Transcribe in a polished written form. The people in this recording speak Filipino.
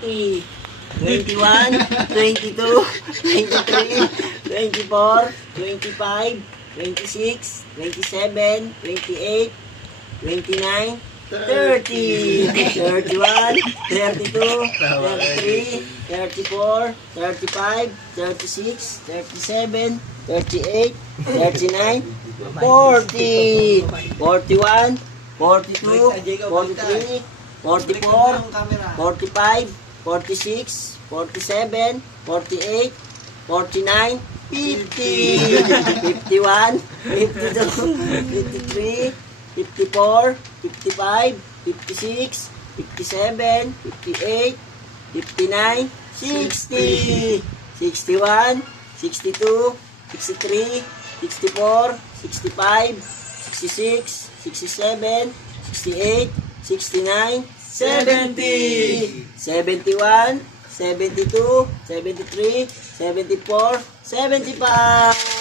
20, 21, 22, 23, 24, 25, 26, 27, 28, 29, 30, 31, 32, 33, 34, 35, 36, 37, 38, 39, 40, 41, 42, 43, 44, 45, 46, 47, 48, 49, 50, 51, 52, 53, 54, 55, 56, 57, 58, 59, 60, 61, 62, 63, 64, 65, 66, 67, 68, 69, 70, 71, 72, 73, 74, 75.